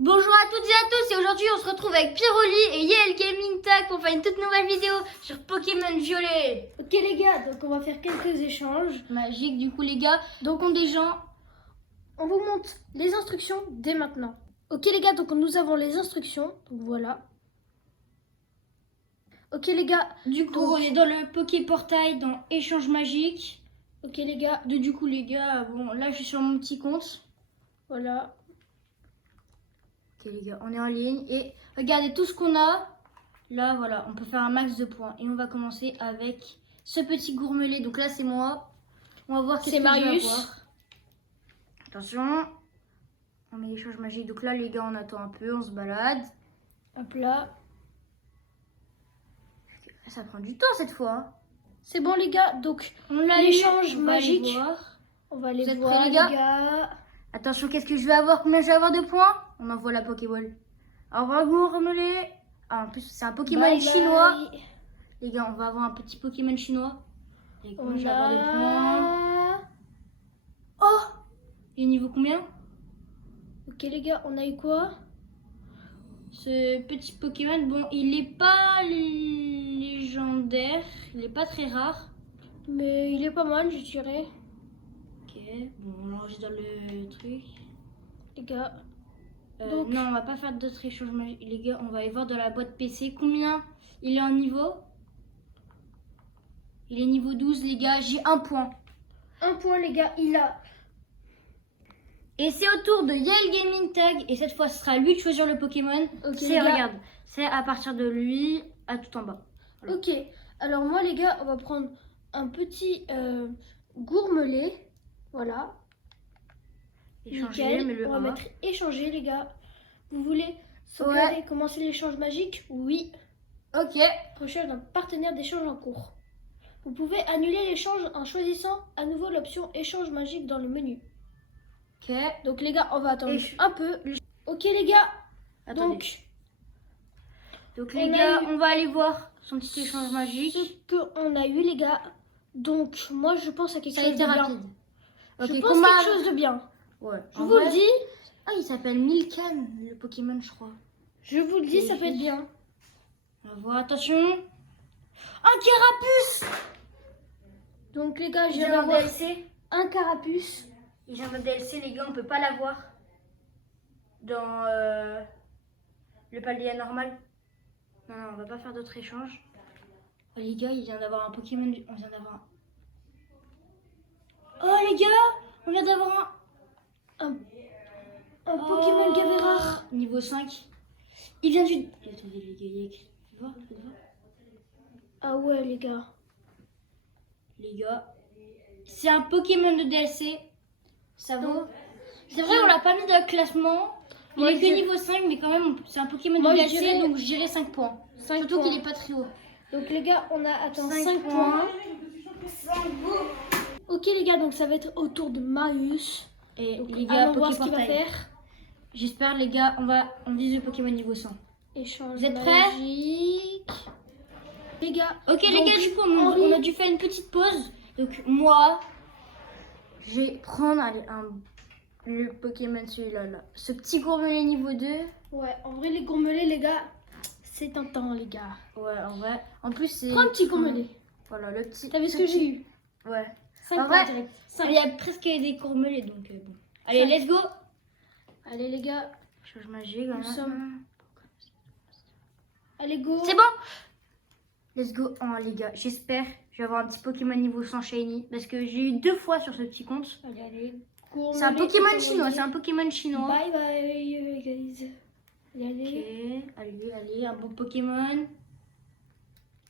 Bonjour à toutes et à tous, et aujourd'hui on se retrouve avec Pieroli et Yel Gaming Tag pour faire une toute nouvelle vidéo sur Pokémon Violet. Ok les gars, donc on va faire quelques échanges. Magique du coup les gars, Donc on des gens. on vous montre les instructions dès maintenant. Ok les gars, donc nous avons les instructions, donc voilà. Ok les gars, Du coup donc, on est dans le Poké Portail, dans Échange Magique. ok les gars, Du coup les gars, bon là je suis sur mon petit compte. voilà. Ok les gars, on est en ligne et regardez tout ce qu'on a. Là voilà, on peut faire un max de points et on va commencer avec ce petit gourmelet. Donc là c'est moi. On va voir qu'est-ce C'est que je vais Marius. avoir. Attention. On met l'échange magique. Donc là les gars on attend un peu, on se balade. Hop là. Ça prend du temps cette fois. C'est bon les gars, donc On l'a eu, l'échange on va aller magique. voir. On va aller Vous êtes voir prêts, les les gars. Attention, qu'est-ce que je vais avoir? Combien je vais avoir de points? On envoie la Pokéball. Au revoir, gourmelet. Ah, en plus, c'est un Pokémon Bye, chinois. bye. Les gars, on va avoir un petit Pokémon chinois. Et combien On je vais avoir de points? a... Oh! Il est niveau combien? Ok les gars, on a eu quoi? Ce petit Pokémon, bon, il est pas légendaire. Il est pas très rare. Mais il est pas mal, je dirais. Ok, bon, on l'enregistre dans le truc. Les gars. Donc- Non, on va pas faire d'autres échanges magiques. Les gars, on va aller voir dans la boîte PC combien il est en niveau. Il est niveau 12, les gars. J'ai un point. Un point les gars, il a... Et c'est au tour de Yale Gaming Tag. Et cette fois, ce sera lui de choisir le Pokémon. Ok, C'est, les gars. regarde, c'est à partir de lui à tout en bas. Voilà. Ok, alors moi les gars, on va prendre un petit gourmelet. Voilà. Échanger, Nickel. mais le On va 1. mettre échanger les gars. Vous voulez sauvegarder et commencer l'échange magique? Oui. Ok. Recherche d'un partenaire d'échange en cours. Vous pouvez annuler l'échange en choisissant à nouveau l'option échange magique dans le menu. Ok. Donc les gars, on va attendre Et- un peu. Ok les gars, Attendez. Donc on les a gars, eu- on va aller voir son petit échange ce magique. qu'on a eu les gars. Donc moi je pense à quelque Ça a chose été de bien. rapide. Je Ok, pense combat. quelque chose de bien. Ouais. Je en vous vrai- le dis. Ah, il s'appelle Milkan, le Pokémon, je crois. Je vous le dis, ça peut être bien. On va voir, attention. Un Carapuce. Donc les gars, Il j'ai vient en avoir DLC. un carapuce. Il vient en DLC, les gars, on peut pas l'avoir dans le palier normal. Non, non, on va pas faire d'autres échanges. Oh, les gars, il vient d'avoir un Pokémon. On vient d'avoir un. Oh, les gars, on vient d'avoir Un un. Pokémon Gaverard. Niveau 5. Il vient du. Attendez, les gars, il y a écrit. Faites voir, faites voir. Ah ouais les gars. Les gars, c'est un Pokémon de DLC. Ça vaut. Donc, C'est vrai, on l'a pas mis dans le classement. Il Moi, est je que dirais- niveau 5, mais quand même, c'est un Pokémon Moi, de je DLC, dirais- donc je dirais 5 points. 5 Surtout points. qu'il est pas très haut. Donc les gars, on a atteint 5 5 points. Ok les gars, donc ça va être au tour de Marius. Et Donc, les gars, allons voir ce qu'il va Poképortail. faire. J'espère, les gars, on vise le Pokémon niveau 100. Échange Vous êtes prêts? magique. Les gars. Ok, les donc, gars, du coup, Henri- on a dû faire une petite pause. Donc, moi, je vais prendre le Pokémon, celui-là. Là. Ce petit gourmelet niveau 2. Ouais, en vrai les gourmelets les gars, c'est tentant les gars. Ouais, en vrai. En plus, c'est. Prends un petit gourmelet. Voilà, le petit. T'as vu ce que j'ai eu? Ouais. 5 En points vrai, direct. Il y a presque des gourmelets, donc bon. Allez, Cinq. let's go! Allez les gars, Change magique. Nous sommes- allez go. C'est bon! Let's go. Oh, les gars, j'espère je vais avoir un petit Pokémon niveau 100 Shiny. Parce que j'ai eu 2 fois sur ce petit compte. Allez, allez. C'est un Pokémon chinois. C'est un Pokémon chinois. Bye bye guys. Allez, allez. Ok, allez, un beau Pokémon.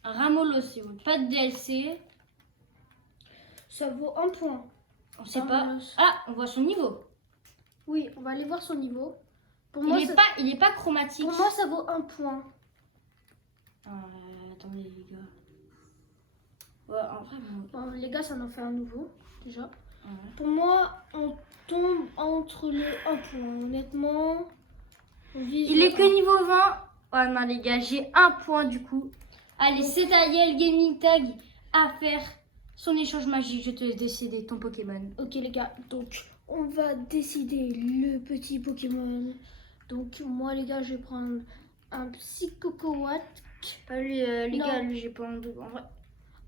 Un Ramolo, c'est bon. Pas de DLC. Ça vaut 1 point. On sait Ah, pas. mince. Ah, on voit son niveau. Oui, on va aller voir son niveau. Pour Il moi, est pas chromatique. pour moi ça vaut 1 point. Attendez, les gars. Ouais, en vrai, bon, Bon, les gars, ça en fait un nouveau déjà. ouais. Pour moi, on tombe entre les 1 point. Honnêtement, on vise Il est le que niveau 20. Oh non, les gars, j'ai 1 point du coup. Allez, c'est à Yale Gaming Tag à faire son échange magique. Je te laisse décider ton Pokémon. Ok les gars, donc on va décider le petit Pokémon Donc moi les gars, je vais prendre un Psychocoat. Pas lui, les Non. gars, lui, j'ai pas en double.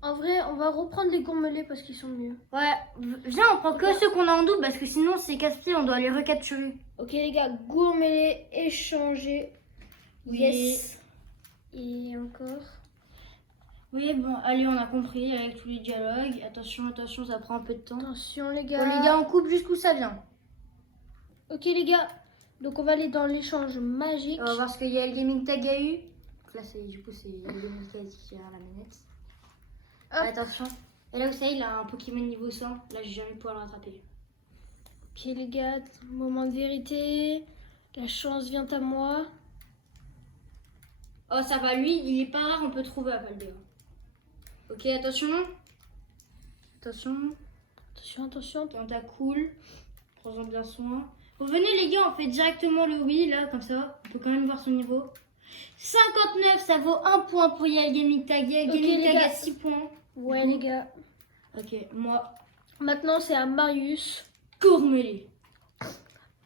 En vrai, on va reprendre les gourmelets parce qu'ils sont mieux. Ouais, viens, on prend que ceux qu'on a en double parce que sinon c'est casse-pied, on doit les recapturer. Ok les gars, gourmelets échangés. Oui. Yes. Et encore. Oui, bon, allez, on a compris avec tous les dialogues. Attention, attention, ça prend un peu de temps. Attention les Bon, gars. les gars, on coupe jusqu'où ça vient. Ok les gars, donc on va aller dans l'échange magique. On va voir ce qu'il y a le gaming tag a eu. Donc là, du coup, c'est le gaming tag qui gère la manette. Hop. Attention. Et là, vous savez, il a un Pokémon niveau 100. Là, j'ai jamais pouvoir le rattraper. Ok les gars, moment de vérité. La chance vient à moi. Oh, ça va, lui, il est pas rare, on peut trouver à Paldea. Ok, attention. Attention. Attention, attention. Tentacool. Prends-en bien soin. Revenez, les gars, on fait directement le oui, là, comme ça. On peut quand même voir son niveau. 59, ça vaut 1 point pour Yale Gaming Tag. Yale Ok, Gaming les Tag gars. à 6 points. Ouais les gars. Ok, moi, Maintenant c'est à Marius. Gourmelet.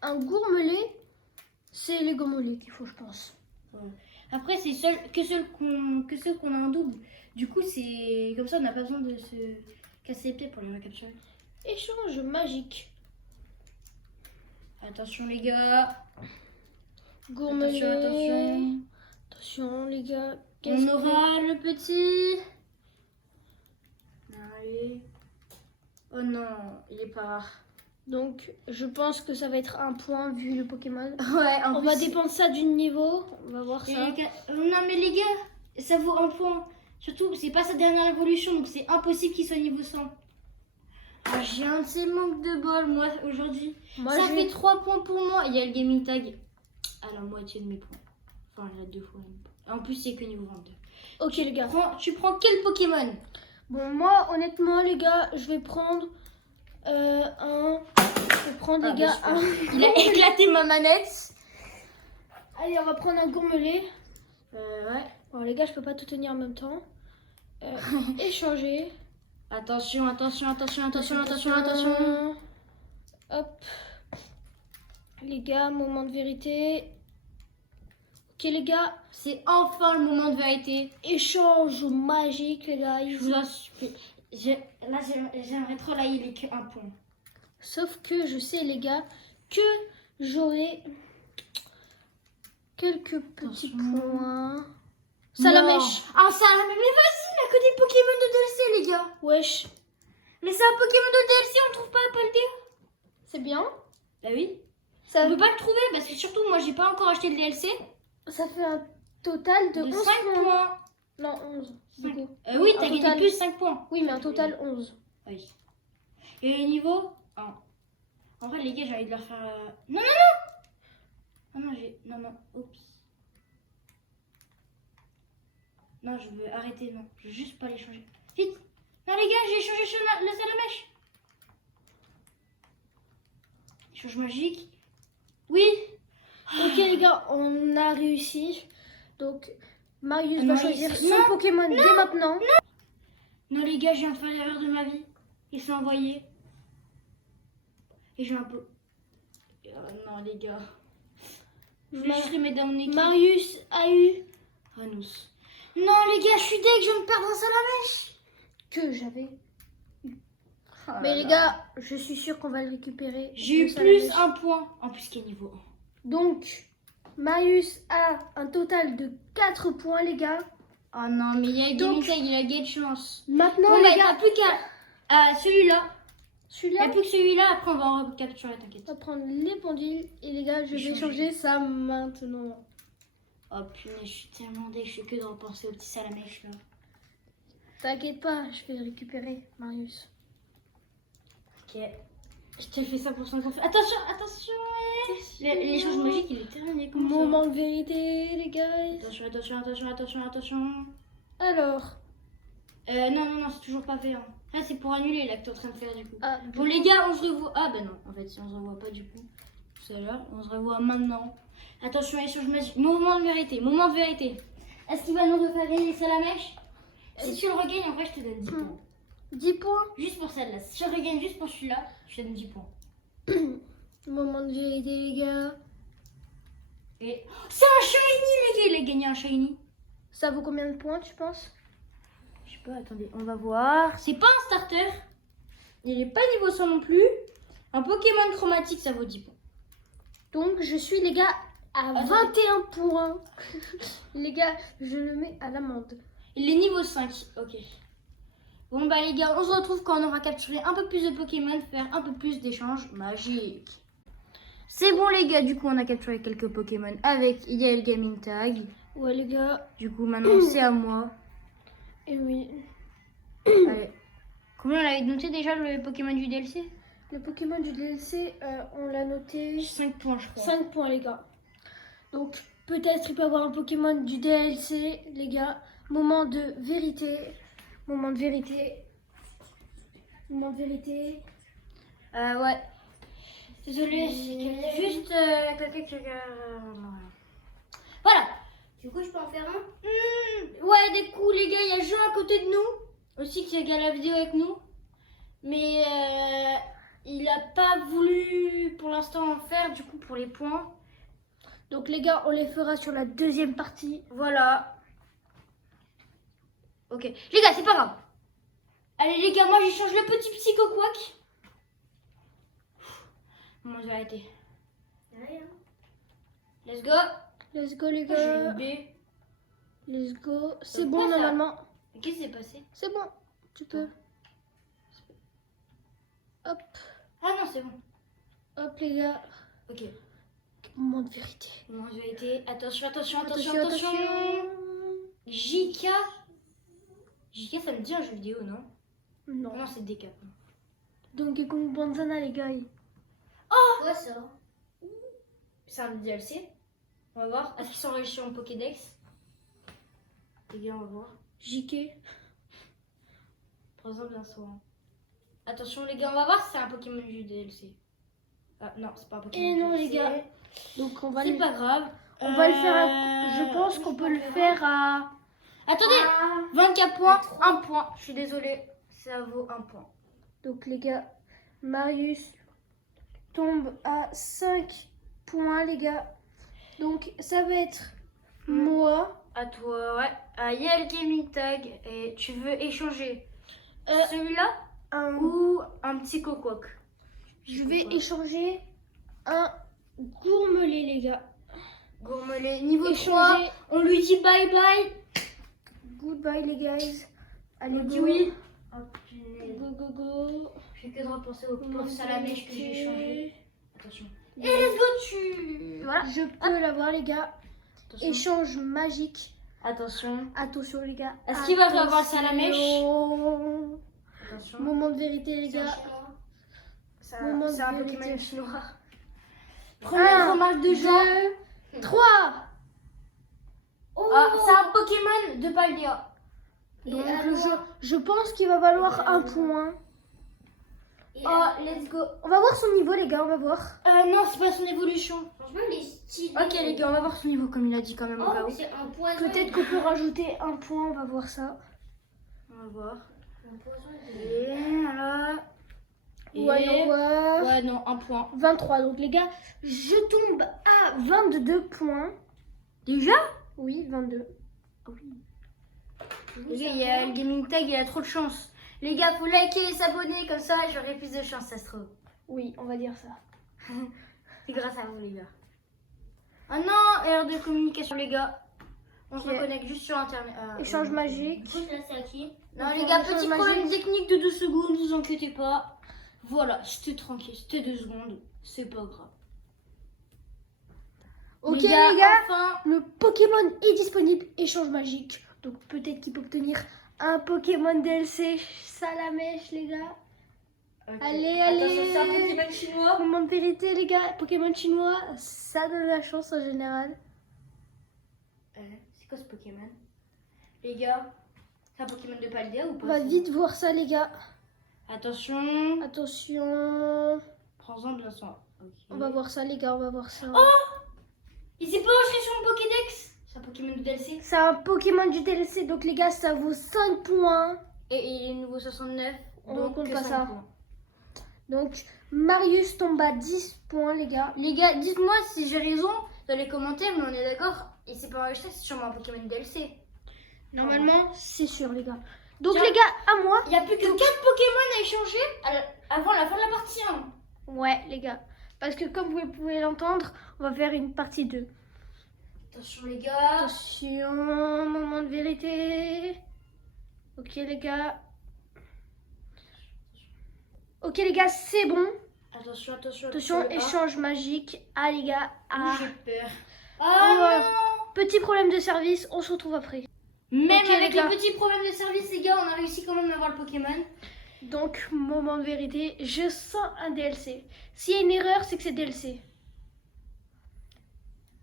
Un gourmelet, c'est les gourmelets qu'il faut je pense. Après, c'est que ceux qu'on a en double. Du coup, c'est comme ça, on n'a pas besoin de se casser les pieds pour les recapturer. Échange magique. Attention, les gars. Gourmelet. Attention, attention. Attention les gars. On aura le petit. Allez. Oh non, il est pas rare. Donc je pense que ça va être un point vu le Pokémon. Ouais, en On plus, va dépendre ça du niveau. On va voir et ça. non, mais les gars, ça vaut 1 point. Surtout, c'est pas sa dernière évolution, donc c'est impossible qu'il soit niveau 100. Ah, j'ai un de ces manques de bol, moi, aujourd'hui. Moi Ça je fait vais... 3 points pour moi. Il y a le gaming tag à la moitié de mes points. Enfin, il y a 2 fois. En plus, c'est que niveau 22. Ok les gars. Tu prends quel Pokémon? Bon moi honnêtement les gars, je vais prendre un... Je vais prendre les gars un... Il a éclaté ma manette. Allez on va prendre un gourmelet. Ouais. Bon les gars je peux pas tout tenir en même temps. Échanger. Attention, attention, attention, attention, attention, attention. Hop. Les gars, moment de vérité. Ok les gars, C'est enfin le moment de vérité. échange magique les gars. Je vous en supplie. Là, j'aimerais trop là, il est que 1 point. Sauf que je sais les gars que j'aurai quelques petits Attention. points. Salamèche. Ah, Salamèche. Mais vas-y, il a que des Pokémon de DLC, les gars. Wesh, Mais c'est un Pokémon de DLC, on le trouve pas à Paldea. c'est bien. Bah oui. Ça, On peut pas le trouver parce que surtout, moi, j'ai pas encore acheté le DLC. ça fait un total de De 11 5 points. points. Non, 11 du coup. Oui, Un t'as gagné total- plus 5 points. Oui, mais un total 11. Oui. Et le niveau 1. En vrai, les gars, j'ai envie de leur faire. Non, non, non. Non, non, Non, non. Oups. Non, je veux arrêter. Non, je veux juste pas les changer. Vite. Non, les gars, j'ai changé le Salamèche. Échange magique. Oui. Ok les gars, on a réussi. Donc Marius Ah va non, choisir il son s'est- non, Pokémon dès maintenant. Non, les gars, je viens de faire l'erreur de ma vie. Ils sont envoyés. Et j'ai un peu. Non, les gars. Je voulais juste les mettre dans mon équipe. Marius a eu Ranous. Non, les gars, je suis deg, je viens de perdre un Salamèche. que j'avais. Oh Mais là les là. gua, je suis sûre qu'on va le récupérer. J'ai eu le plus Salamèche. 1 point. En plus, qu'il est niveau 1. Donc Marius a un total de 4 points les gars. Oh non, mais il y a Donc- Gaming Tag, il a gagné de chance. Maintenant Bon, les bah, gars, t'as plus qu'à. Celui-là. Il celui-là, n'y a plus que celui-là, après on va en recapturer, t'inquiète. on va prendre les pendules et les gars, je vais Échanger. changer ça maintenant. Oh punaise, je suis tellement deg, je fais que de repenser au petit Salamèche là. T'inquiète pas, je vais le récupérer Marius. Ok. Je t'ai fait ça pour son confiance. Attention, attention, ouais. L'échange magique, il est terminé. Comment ça Moment de vérité les gars. Attention, attention, attention, attention, attention. Alors, Non, non, non, c'est toujours pas fait. Hein. Là, c'est pour annuler là que t'es en train de faire du coup. ah, Bon, les gars, on se revoit. Ah, bah non, en fait, si on se revoit pas du coup. C'est là, on se revoit maintenant. Attention, échange magique. Moment de vérité, moment de vérité. Est-ce qu'il va nous refaire gagner Salamèche? Si tu le regagnes, en vrai, je te donne 10 points. 10 points. Juste pour celle-là. Si je regagne juste pour celui-là, je te donne 10 points. Moment de vérité les gars. Et... C'est un shiny, les gars, il a gagné un shiny. Ça vaut combien de points, tu penses? Je sais pas, attendez, on va voir. C'est pas un starter. Il est pas niveau 100 non plus. Un Pokémon chromatique, ça vaut 10 points. Donc, je suis, les gars, à Attendez. 21 points. Les gars, je le mets à l'amende. Il est niveau 5, ok. Bon bah les gars, on se retrouve quand on aura capturé un peu plus de Pokémon, faire un peu plus d'échanges magiques. C'est bon les gars, du coup on a capturé quelques Pokémon avec Ideal Gaming Tag. Ouais, les gars. Du coup maintenant c'est à moi. Et oui. Allez. Combien on avait noté déjà le Pokémon du DLC? Le Pokémon du DLC, on l'a noté 5 points je crois. 5 points, les gars. Donc, peut-être il peut avoir un Pokémon du DLC, les gars. Moment de vérité. Moment de vérité. Moment de vérité. Ouais. Désolé, c'est juste quelqu'un. Voilà. Du coup, je peux en faire un? Ouais, des coups les gars, il y a Jean à côté de nous. Aussi qui regarde la vidéo avec nous. Mais il a pas voulu pour l'instant en faire, du coup pour les points. Donc, les gars, on les fera sur la deuxième partie. Voilà. Ok. Les gars, c'est pas grave. Allez les gars, moi j'échange le petit Psycho-Quack. Bon, je vais arrêter. Rien. Let's go. Let's go, les J'ai gars. une B. Let's go. C'est Donc, bon, quoi, ça normalement. Mais qu'est-ce qui s'est passé? C'est bon. Tu peux. Hop. Ah non, c'est bon. Hop, les gars. Ok. Moment de vérité. Bon, je vais arrêter. Attention, attention. JK. JK, ça me dit un jeu vidéo, non? Non. Non, c'est Decap. Donkey Kong Banzana, les gars. Quoi ça? C'est un DLC. On va voir. Est-ce qu'ils sont enregistrés en Pokédex? Les gars, on va voir. JK. Par exemple, bien souvent. Attention, les gars, on va voir si c'est un Pokémon du DLC. Ah non, c'est pas un Pokémon. Et non, les DLC. gars. Donc, on va C'est le... pas grave. On va le faire je pense qu'on peut le faire à... Attendez, 24 points, 1 point. Je suis désolée, ça vaut 1 point. Donc, les gars, Marius tombe à 5 points, les gars. Donc, ça va être moi. À toi, ouais. À Yale Gaming Tag. Et tu veux échanger celui-là Un... ou un petit Coquac? Je vais échanger un gourmelet, les gars. Gourmelet niveau Échanger. 3. On lui dit bye bye. Goodbye, les guys. Allez, On dit go. oui. Oh, punaise. Go, go, go. Je fais que de repenser au Moment pauvre de salamèche que j'ai vérité. échangé. Attention. Et Et let's go, tu. Voilà. Je peux l'avoir, les gars. Attention. Échange magique. Attention. Attention, les gars. Est-ce qu'il va avoir Salamèche? Attention. Attention. Moment de vérité, les C'est un gars. chinois. Moment C'est un de vérité. Pokémon chinois. Première remarque de Jean. 2, 3. Ah, c'est un Pokémon de Paldea. Donc, alors je pense qu'il va valoir un point. Et Oh, let's go. On va voir son niveau, les gars. On va voir. Non, c'est pas son évolution. franchement, il est stylé. Ok, les gars, on va voir son niveau comme il a dit quand même au cas Oh, où. c'est un poison. Peut-être qu'on peut rajouter un point. On va voir ça. On va voir. Un poison. Et alors. Voyons voir. Ouais, non, un point. 23. Donc, les gars, je tombe à 22 points. Déjà? Oui, 22. Les gars, il y a le Gaming Tag, il a trop de chance. Les gars, faut liker et s'abonner, comme ça j'aurai plus de chance, ça se trouve. Oui, on va dire ça. C'est grâce à vous, les gars. Ah non, erreur de communication, les gars. On se Ok. reconnecte juste sur internet. Échange magique. Du coup, là, c'est à qui? Non, On les fait gars, un échange petit problème magique. technique de 2 secondes, vous inquiétez pas. Voilà, c'était tranquille, c'était 2 secondes, c'est pas grave. Ok, les gars. Enfin, Le Pokémon est disponible. Échange magique. Donc, peut-être qu'il peut obtenir un Pokémon DLC Salamèche, les gars. Allez, attention, c'est un allez. Pokémon chinois. Moment de vérité, les gars. Pokémon chinois, ça donne la chance en général. C'est quoi ce Pokémon? Les gars, c'est un Pokémon de Paldea ou pas? On va ça vite voir ça, les gars. Attention, Attention. prends-en bien soin. Ok. On va voir ça, les gars. On va voir ça. Il s'est pas enregistré sur le Pokédex. C'est un Pokémon de DLC. C'est un Pokémon du DLC. Donc, les gars, ça vaut 5 points. Et il est nouveau 69. On donc compte que pas 5 ça. points. Donc, Marius tombe à 10 points, les gars. Les gars, dites-moi si j'ai raison. dans les commentaires, mais on est d'accord. Et c'est pas enregistré, c'est sûrement un Pokémon DLC. Normalement, c'est sûr, les gars. Donc, Tiens. les gars, à moi. Il n'y a plus que 4 Pokémon à échanger avant la fin de la partie 1. Ouais, les gars. Parce que comme vous pouvez l'entendre, on va faire une partie 2. Attention les gars. Attention, moment de vérité. Ok, les gars. Ok, les gars, c'est bon. Attention, attention. Attention, échange magique. Ah, les gars. Ah. J'ai peur. Oh, Ah non. petit problème de service, on se retrouve après. Même Ok, avec les gars. les petits problèmes de service, les gars, on a réussi quand même à avoir le Pokémon. Donc, moment de vérité, je sens un DLC. S'il y a une erreur, c'est que c'est DLC.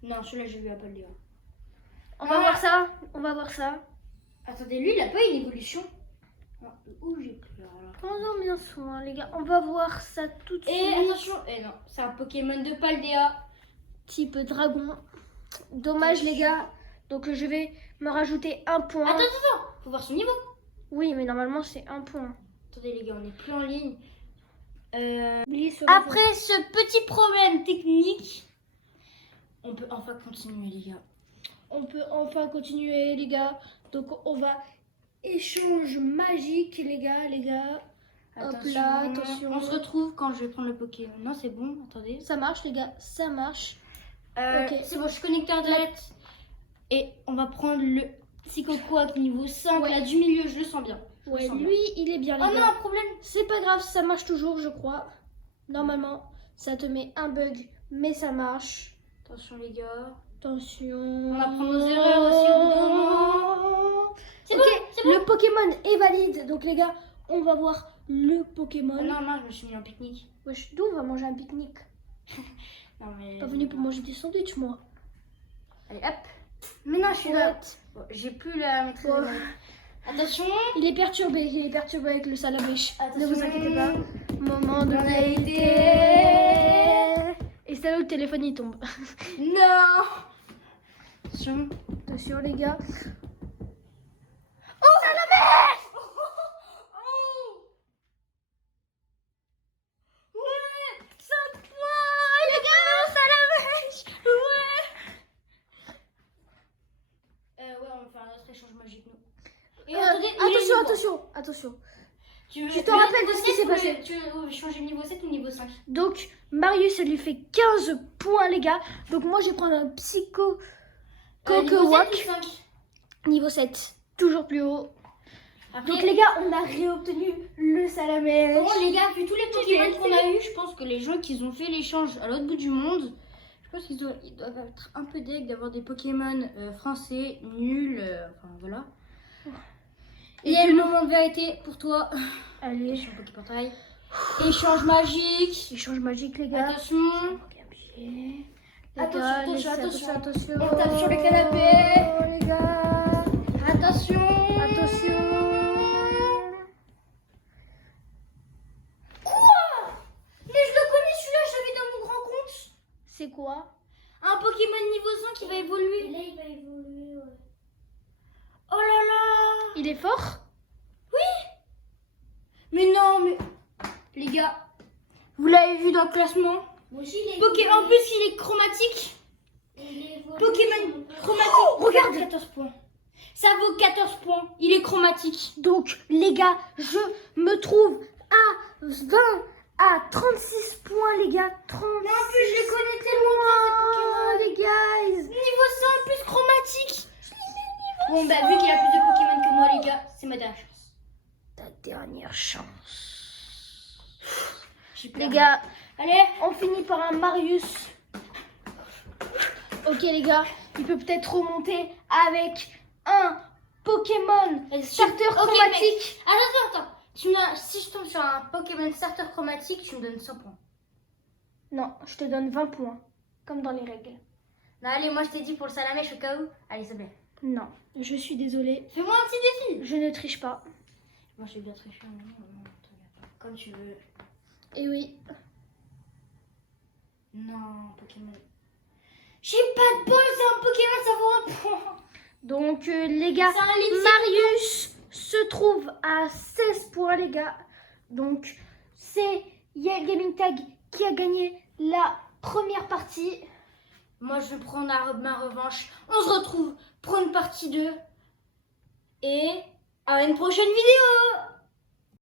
Non, celui-là, j'ai vu à pas le dire. On va voir ça. On va voir ça. Attendez, lui, il a pas une évolution. Ah, où j'ai peur alors. Prenons bien soin, les gars. On va voir ça tout de Et suite. attention, non, c'est un Pokémon de Paldea. Type dragon. Dommage, les gars. Donc, je vais me rajouter un point. Attends, faut voir son niveau. Oui, mais normalement, c'est un point. Attendez les gars, on est plus en ligne. Oubliez ce Après ce petit problème technique, on peut enfin continuer les gars. on peut enfin continuer, les gars. Donc, on va échange magique, les gars. Hop là, attention. On se retrouve quand je vais prendre le Pokémon. Non, c'est bon, attendez. Ça marche, les gars, ça marche. Ok. C'est bon, je suis connectée à Internet. Et on va prendre le Psychoquack niveau 5, Ouais. là du milieu, je le sens bien. Je le Ouais, sens bien. lui, il est bien, les Oh non, gars. un problème. C'est pas grave, ça marche toujours, je crois. Normalement, ça te met un bug, mais ça marche. Attention les gars. Attention. On apprend nos erreurs aussi au bout d'un moment. C'est Ok, bon, c'est bon. le Pokémon est valide. Donc, les gars, on va voir le Pokémon. Oh non, non, je me suis mis en pique-nique. Wesh, d'où on va manger un pique-nique? Non, mais... Pas venu pour manger des sandwichs, moi. Allez, hop. Mais non, je suis là. What? Bon, j'ai plus la maîtrise. Ouais. de ma- Attention. Il est perturbé avec le salamèche. Ne Attention. vous inquiétez pas. Moment de Dans la vérité. Et c'est là où le téléphone il tombe. Non. Attention. Attention, les gars. Oh, salamèche. Oh. Ouais. 5 points. Les gars, salamèche. Ouais. Ouais, on va faire un autre échange magique, nous. Et attendez, Attention. Tu te rappelles de ce qui s'est passé? Tu veux changer niveau 7 ou niveau 5? Donc, Marius, ça lui fait 15 points, les gars. Donc, moi, je vais prendre un Psycho Niveau 7 Cocowack. ou 5? Niveau 7. Toujours plus haut. Après, Donc, les gars, on a réobtenu le salamèche. bon, les gars, vu tous les Pokémon qu'on a eu, je pense que les gens qui ont fait l'échange à l'autre bout du monde, je pense qu'ils doivent être un peu deg d'avoir des Pokémon français nuls. Enfin, voilà. Et Et le moment de vérité pour toi. Allez, Sur Poképortail. Échange magique. échange magique, les gars. Attention. Les Attention, gars, attention, laissez- attention. On tape sur le canapé. Oh, les gars. Attention. Attention. Quoi? Mais je le connais celui-là, je l'avais dans mon grand compte. C'est quoi? Un Pokémon niveau 5 qui va évoluer. Là, il va évoluer, ouais. Oh là là. Il est fort? Mais non, mais... Les gars, vous l'avez vu dans le classement. Moi aussi, il est En plus, il est chromatique. Pokémon chromatique. regarde. 14 points. Ça vaut 14 points. Il est chromatique. Donc, les gars, je me trouve à 20, à 36 points, les gars. 30. Mais en plus, je les connais tellement bien, ces Pokémon. les gars. Niveau 5 plus chromatique. Bon, bah, vu qu'il a plus de Pokémon que moi, les gars, c'est ma dernière chance. Ta dernière chance. J'ai Les peur. gars, Allez. on finit par un Marius. Ok, les gars, il peut peut-être remonter avec un Pokémon starter Ok, chromatique. Attends. Si je tombe sur un Pokémon starter chromatique, tu me donnes 100 points. Non, je te donne 20 points, comme dans les règles. Non, allez, moi je t'ai dit pour le salamèche au cas où. Allez, s'il te plaît. Non, je suis désolée, Fais-moi un petit défi. je ne triche pas. Moi j'ai bien triché. Non, comme tu veux. Et oui, Non, Pokémon. J'ai pas de bol, c'est un Pokémon, ça vaut un point. donc les gars, C'est un Lynx. Marius se trouve à 16 points, les gars. Donc, c'est Yael Gaming Tag qui a gagné la première partie. Moi, je vais prendre ma revanche. On se retrouve pour une partie 2. Et à une prochaine vidéo.